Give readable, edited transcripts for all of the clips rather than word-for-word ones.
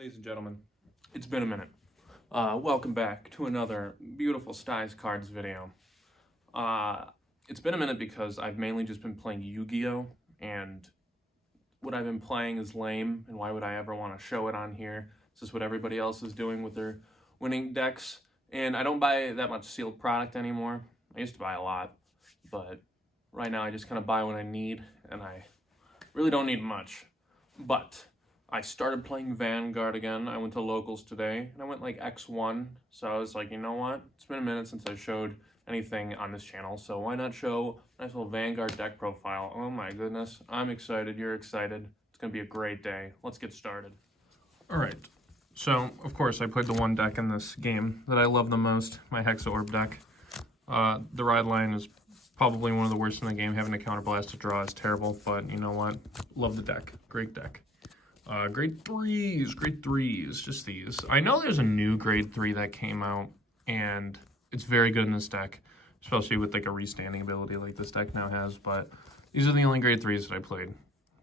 Ladies and gentlemen, it's been a minute. Welcome back to another beautiful Styes Cards video. It's been a minute because I've mainly just been playing Yu-Gi-Oh! And what I've been playing is lame, and why would I ever want to show it on here? This is what everybody else is doing with their winning decks, and I don't buy that much sealed product anymore. I used to buy a lot, but right now I just kind of buy what I need, and I really don't need much. But I started playing Vanguard again. I went to locals today, and I went like X1, so I was like, you know what? It's been a minute since I showed anything on this channel, so why not show a nice little Vanguard deck profile? Oh my goodness, I'm excited, you're excited. It's gonna be a great day. Let's get started. All right, so of course I played the one deck in this game that I love the most, my Hexaorb deck. The ride line is probably one of the worst in the game. Having to counterblast to draw is terrible, but you know what? Love the deck, great deck. Grade 3s, just these. I know there's a new grade 3 that came out, and it's very good in this deck, especially with like a restanding ability like this deck now has, but these are the only grade 3s that I played.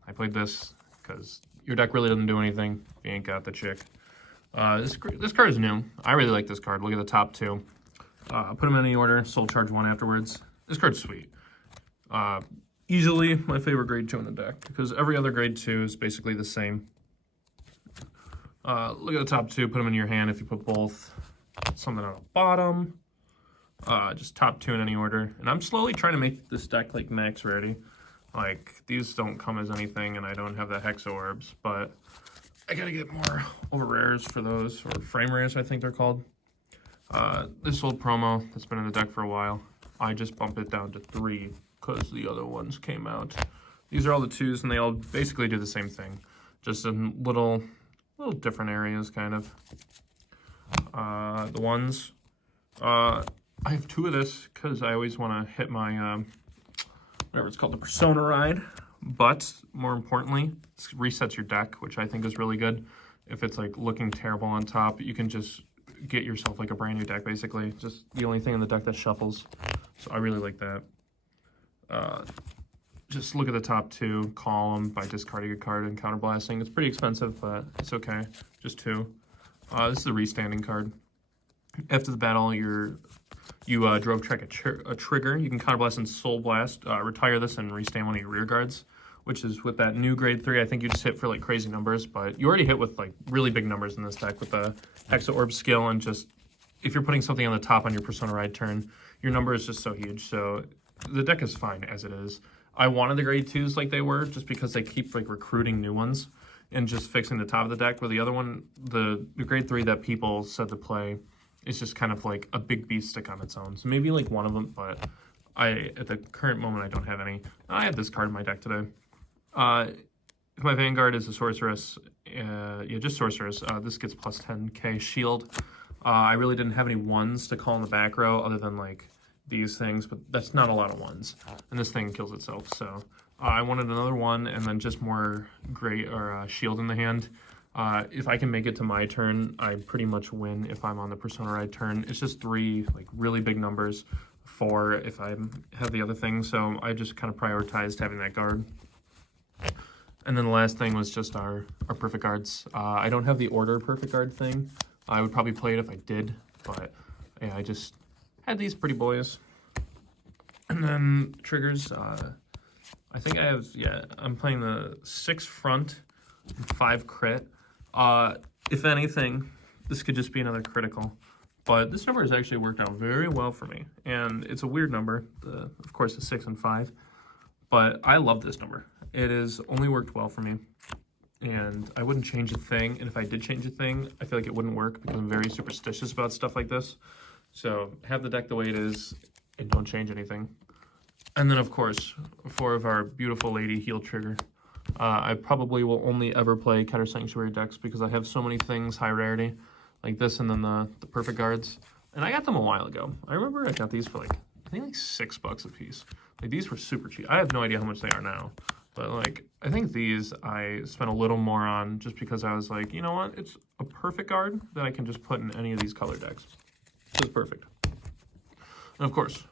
I played this because your deck really doesn't do anything if you ain't got the chick. This card is new. I really like this card. Look at the top two. Put them in any order, soul charge one afterwards. This card's sweet. Easily my favorite grade 2 in the deck, because every other grade 2 is basically the same. Look at the top two, put them in your hand if you put both. Something on the bottom. Just top two in any order. And I'm slowly trying to make this deck like max ready. Like, these don't come as anything, and I don't have the Hexaorbs, but I gotta get more over rares for those, or frame rares I think they're called. This old promo that's been in the deck for a while, I just bumped it down to 3 because the other ones came out. These are all the 2s, and they all basically do the same thing, just in little different areas, kind of. The ones, I have 2 of this because I always want to hit my, whatever it's called, the Persona ride. But more importantly, it resets your deck, which I think is really good. If it's like looking terrible on top, you can just get yourself like a brand new deck, basically. Just the only thing in the deck that shuffles. So I really like that. Just look at the top 2, call them by discarding a card and counterblasting. It's pretty expensive, but it's okay. Just 2. This is a restanding card. After the battle, you drove track a trigger. You can counterblast and soul blast, retire this, and restand one of your rear guards, which is with that new grade 3. I think you just hit for like crazy numbers, but you already hit with like really big numbers in this deck with the Hexaorb skill, and just if you're putting something on the top on your Persona ride turn, your number is just so huge. So the deck is fine as it is. I wanted the grade 2s like they were, just because they keep like recruiting new ones and just fixing the top of the deck. Where the other one, the grade 3 that people said to play, is just kind of like a big beast stick on its own. So maybe like one of them, but at the current moment I don't have any. I have this card in my deck today. If my Vanguard is a sorceress, just sorceress, this gets plus 10k shield. I really didn't have any ones to call in the back row other than like these things, but that's not a lot of ones, and this thing kills itself. So I wanted another one, and then just more great or shield in the hand. If I can make it to my turn, I pretty much win if I'm on the Persona ride turn. It's just 3 like really big numbers, 4 if I have the other thing, so I just kind of prioritized having that guard. And then the last thing was just our perfect guards. I don't have the order perfect guard thing. I would probably play it if I did, but yeah, I just had these pretty boys. And then triggers, I think I have, I'm playing the 6 front and 5 crit. If anything, this could just be another critical, but this number has actually worked out very well for me. And it's a weird number, of course, the 6 and 5, but I love this number. It has only worked well for me, and I wouldn't change a thing. And if I did change a thing, I feel like it wouldn't work because I'm very superstitious about stuff like this. So have the deck the way it is and don't change anything. And then of course, 4 of our beautiful lady heal trigger. I probably will only ever play Keter Sanctuary decks because I have so many things high rarity, like this, and then the perfect guards. And I got them a while ago. I remember I got these for like, I think like $6 a piece. Like, these were super cheap. I have no idea how much they are now. But like, I think these I spent a little more on just because I was like, you know what? It's a perfect guard that I can just put in any of these color decks. It's perfect. And of course,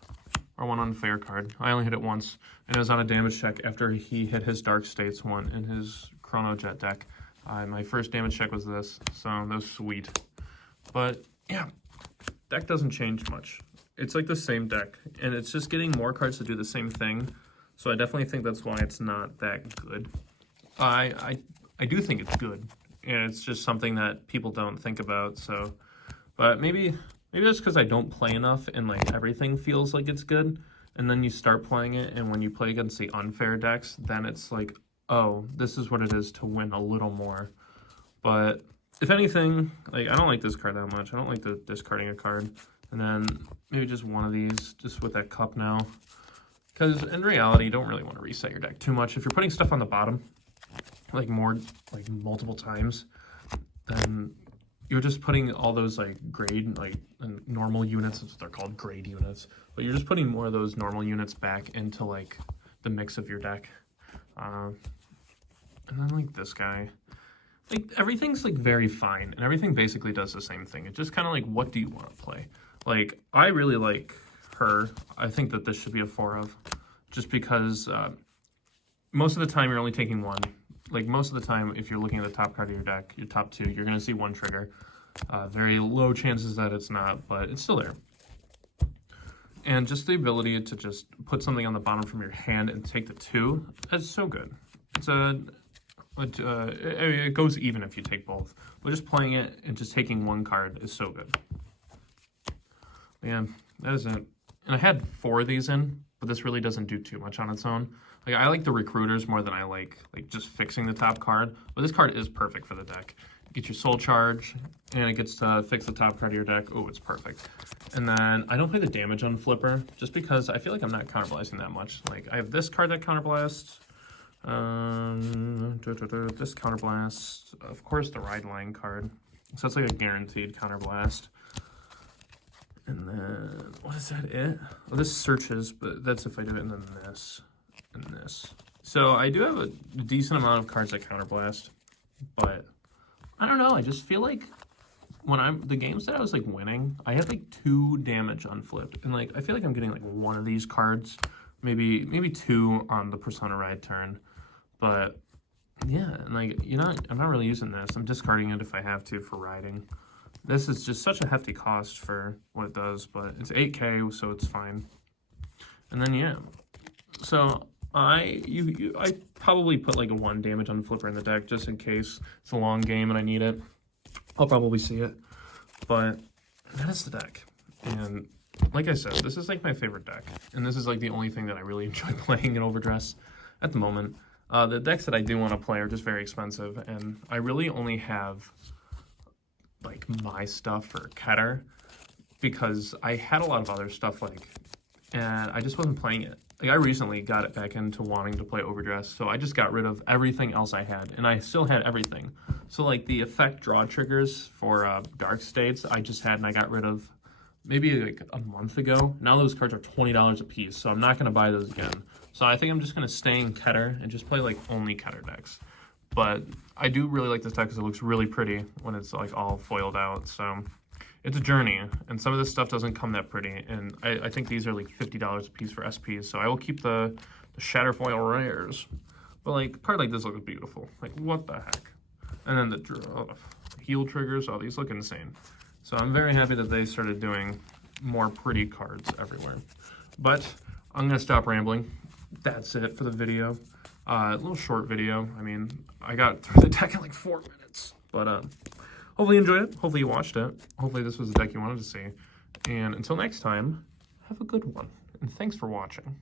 our one unfair card. I only hit it once, and it was on a damage check after he hit his Dark States one in his Chrono Jet deck. My first damage check was this, so that was sweet. But yeah, deck doesn't change much. It's like the same deck, and it's just getting more cards to do the same thing. So I definitely think that's why it's not that good. I do think it's good, and it's just something that people don't think about. So, but maybe that's because I don't play enough, and like everything feels like it's good. And then you start playing it, and when you play against the unfair decks, then it's like, oh, this is what it is to win a little more. But if anything, like I don't like this card that much. I don't like the discarding a card. And then maybe just one of these, just with that cup now. Because in reality, you don't really want to reset your deck too much. If you're putting stuff on the bottom, like multiple times, then you're just putting all those like grade, like normal units, that's what they're called, grade units. But you're just putting more of those normal units back into like the mix of your deck. And then like this guy. Like everything's like very fine, and everything basically does the same thing. It's just kind of like, what do you want to play? Like, I really like her. I think that this should be a 4 of, just because most of the time you're only taking one. Like most of the time, if you're looking at the top card of your deck, your top 2, you're going to see 1 trigger. Very low chances that it's not, but it's still there. And just the ability to just put something on the bottom from your hand and take the 2, that's so good. It's it goes even if you take both. But just playing it and just taking 1 card is so good. Yeah, that is it. And I had 4 of these in, but this really doesn't do too much on its own. Like I like the recruiters more than I like just fixing the top card. But this card is perfect for the deck. Get your soul charge, and it gets to fix the top card of your deck. Oh, it's perfect. And then I don't play the damage on flipper, just because I feel like I'm not counterblasting that much. Like I have this card that counterblasts. This counterblast, of course, the ride line card. So it's like a guaranteed counterblast. And then, what is that it? Oh, this searches, but that's if I do it, and then this, and this. So I do have a decent amount of cards that counterblast, but I don't know, I just feel like when the games that I was like winning, I had like 2 damage unflipped, and like I feel like I'm getting like 1 of these cards, maybe 2 on the Persona Ride turn. But yeah, and like I'm not really using this. I'm discarding it if I have to for riding. This is just such a hefty cost for what it does, but it's 8K, so it's fine. And then yeah, so I probably put like a 1 damage on flipper in the deck just in case it's a long game and I need it. I'll probably see it, but that is the deck. And like I said, this is like my favorite deck, and this is like the only thing that I really enjoy playing in Overdress at the moment. The decks that I do want to play are just very expensive, and I really only have like my stuff for Keter because I had a lot of other stuff and I just wasn't playing it. Like I recently got it back into wanting to play Overdress, so I just got rid of everything else I had, and I still had everything. So like the effect draw triggers for Dark States, I just had and I got rid of maybe like a month ago. Now those cards are $20 a piece, so I'm not going to buy those again. So I think I'm just going to stay in Keter and just play like only Keter decks. But I do really like this deck because it looks really pretty when it's like all foiled out. So it's a journey, and some of this stuff doesn't come that pretty. And I think these are like $50 a piece for SPs. So I will keep the Shatterfoil rares. But like a card like this looks beautiful. Like what the heck? And then the heal triggers. Oh, these look insane. So I'm very happy that they started doing more pretty cards everywhere. But I'm going to stop rambling. That's it for the video. A little short video. I mean, I got through the deck in like 4 minutes. But hopefully you enjoyed it. Hopefully you watched it. Hopefully this was the deck you wanted to see. And until next time, have a good one. And thanks for watching.